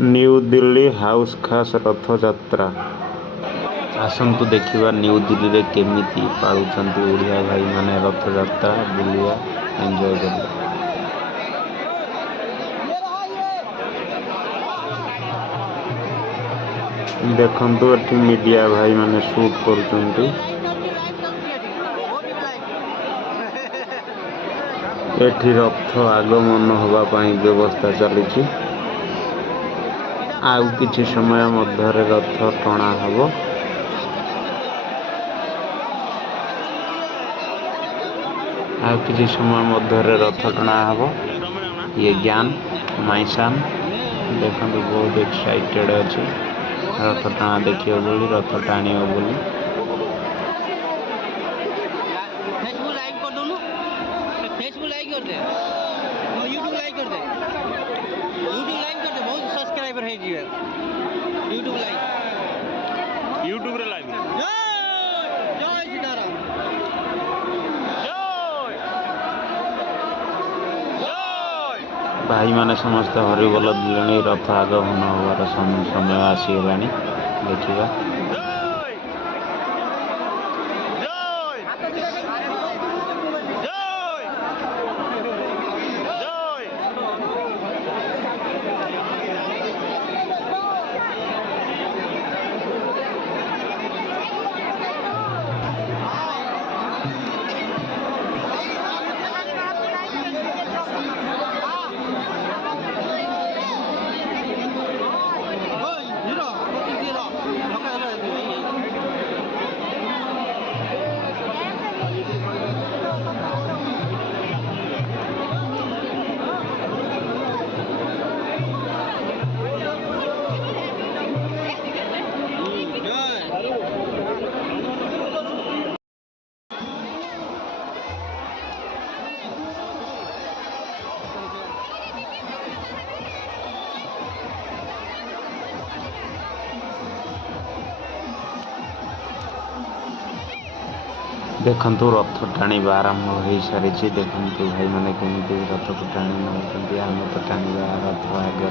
New Delhi house खास रथयात्रा। आसतु देखा new Delhi रे केमिति पालुचंती ओडिया भाई माने रथयात्रा बुलिया एंजॉय करिया। देखंतु एठी मीडिया भाई माने शूट करुचंती। एठी रथ आगमन होगा पाई व्यवस्था चली। आउ किछि समय मध्य रथ टणा हबो। आउ किछि समय मध्य रथ टणा हबो। ये ज्ञान माइसान देखंतु बहुत एक्साइटेड अछि रथ टणा देखियो बोली रथ टाणियो बोली। फेसबुक लाइक कर दो, फेसबुक लाइक कर दे, यूट्यूब लाइक कर दे, यूट्यूब लाइक कर दे, बहुत सब्सक्राइबर है जी। यूट्यूब लाइक, यूट्यूब रे लाइक जय जय सीताराम जय। भाई माने समस्त हरिबोल दिले रथ आगमन होवार समय आसीगलानी देखिबा। देखंतु रथ टाणीबा आरंभ हो सारी। देखंतु भाई माने केमिति रथ को टाणी नउचंती। आमे तो टाणीबा रथ आगे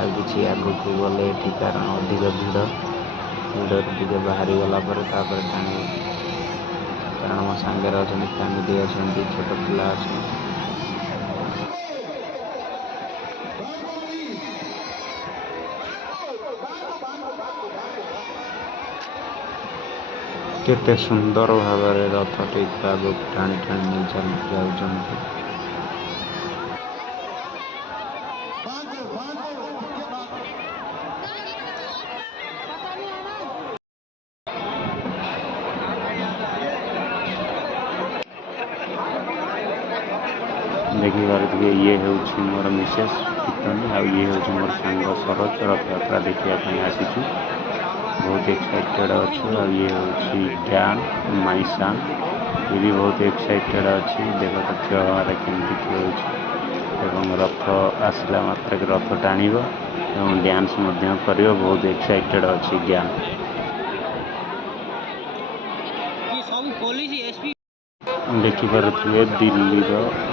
आउ किछि आगु को गले एठी कारण अधिक भिड़ टिके बाहरी गला पर तापर टाणी कारण मो सांगे अछंती फैमिली अछंती छोट पिला अछंती। केते सुंदर भाव रथ टी आगे टाणी टाणी चल जाउचंती। देखी पारे ये हूँ मोर मिसेस कीर्तनी आ ये हूँ मोर सांग सरोज रथ यात्रा देखा आसीचु। बहुत एक्साइटेड अच्छु। आ ये हूँ ज्ञान माइसान ये भी बहुत एक्साइटेड अच्छी। देख तो खेल केमती खेल रथ आसला मात्र रथ टाण डांस कर बहुत एक्साइटेड अच्छी ज्ञान। देखिपे दिल्ली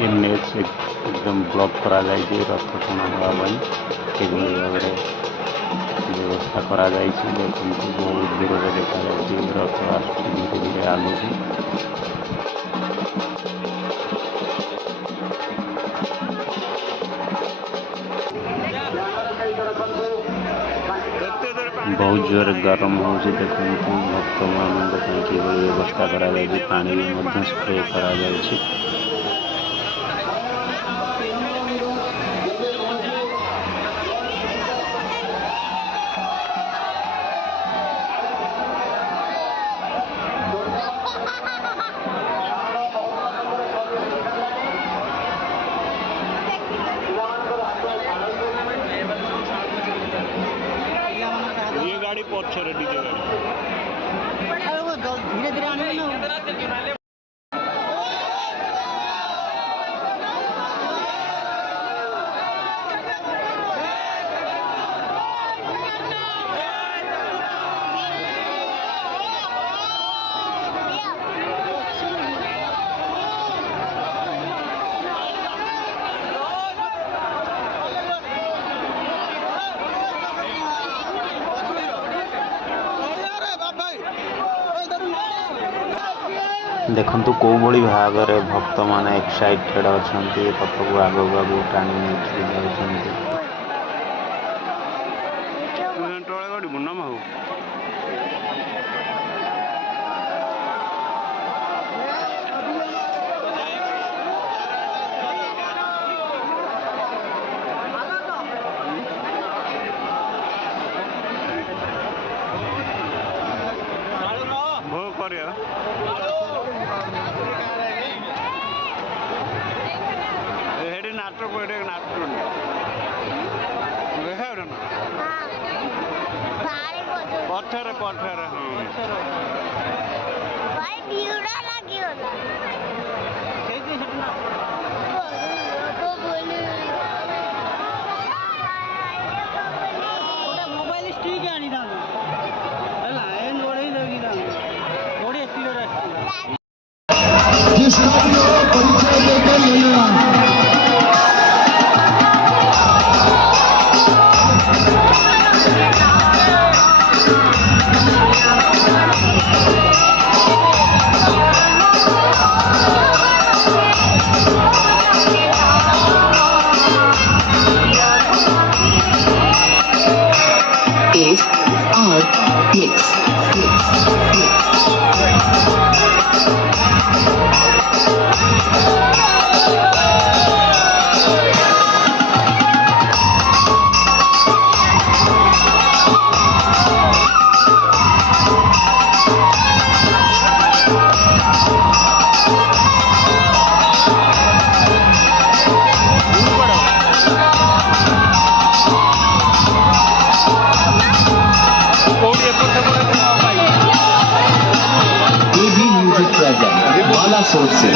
NH एकदम ब्लॉक करा जाए रथ टणा होगापी भाव व्यवस्था करा देखते बहुत दूर में देखा रथ आस धीरे धीरे आगे। बहुत जोर गरम हो देखते भक्त मान कि व्यवस्था करा पानी भी स्प्रे करा जाए। गाड़ी पछरे डीजे गाड़ी धीरे धीरे आने ना। ଦେଖନ୍ତୁ କୋଉଭଳି ଭାବରେ ଭକ୍ତମାନେ ଏକ୍ସାଇଟେଡ୍ ଅଛନ୍ତି ରଥକୁ ଆଗକୁ ଆଗକୁ ଟାଣି ନେଇକି ଯାଉଛନ୍ତି। ପଥର ପଥର ଭାଇ ଭିଡ ଲାଗିଗଲା ସେଇଠି ସେଠି ନା ଗୋଟେ ମୋବାଇଲ ଷ୍ଟିକ୍ ଆଣିଥାନ୍ତୁ ହେଲା ଏ ନୋଡ଼େଇ ଦେଇଥାନ୍ତୁ ନୋଡ଼େଇ clear is our music present Bala Sources.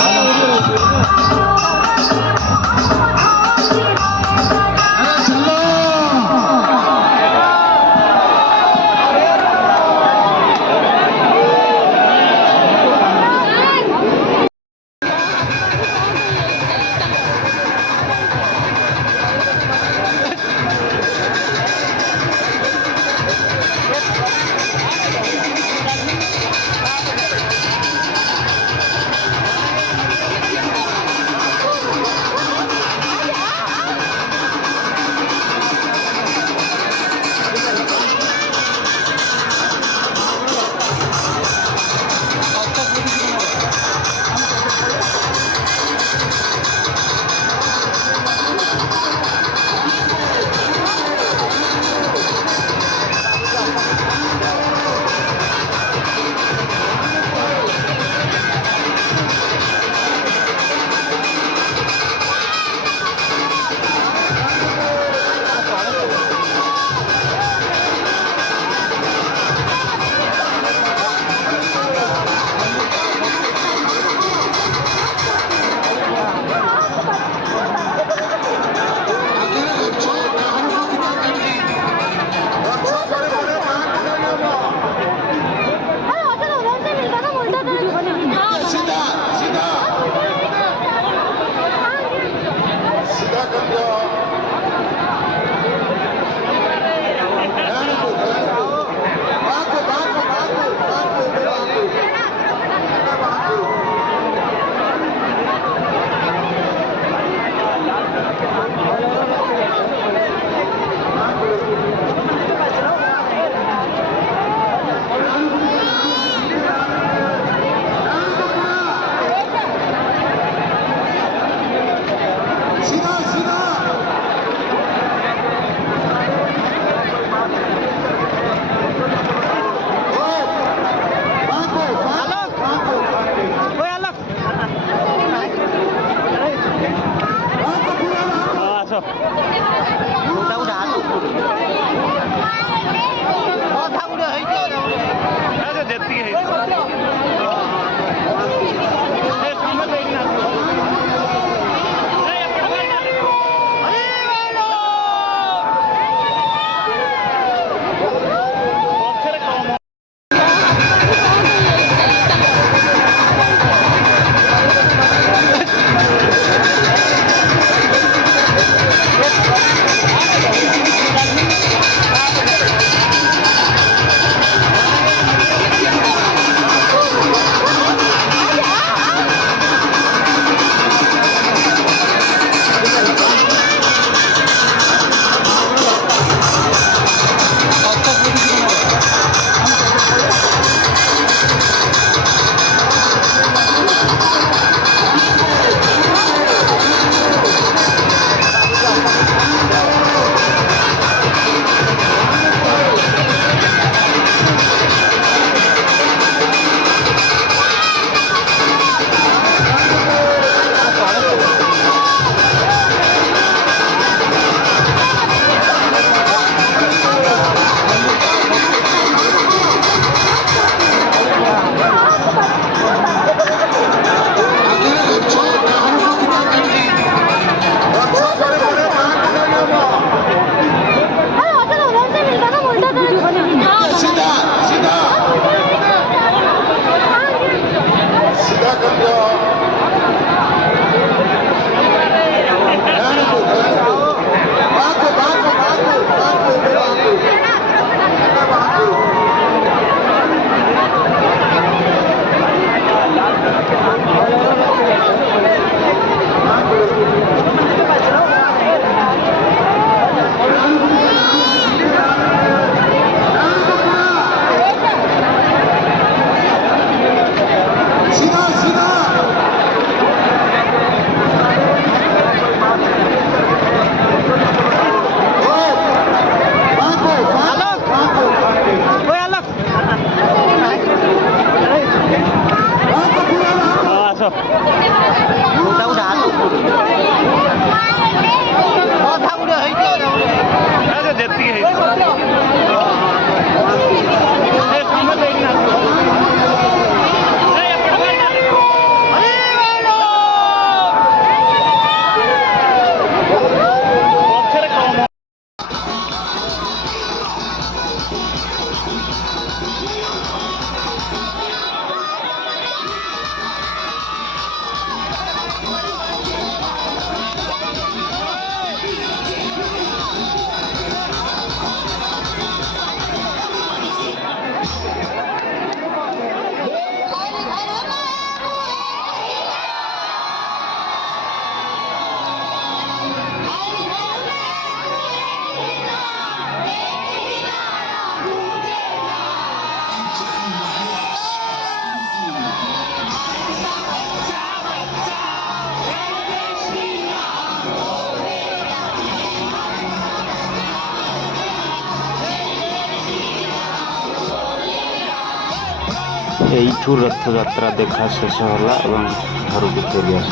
एइठू रथयात्रा देखा शेष होला एवं घर को फेरी आस।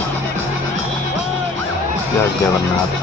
जय जगन्नाथ।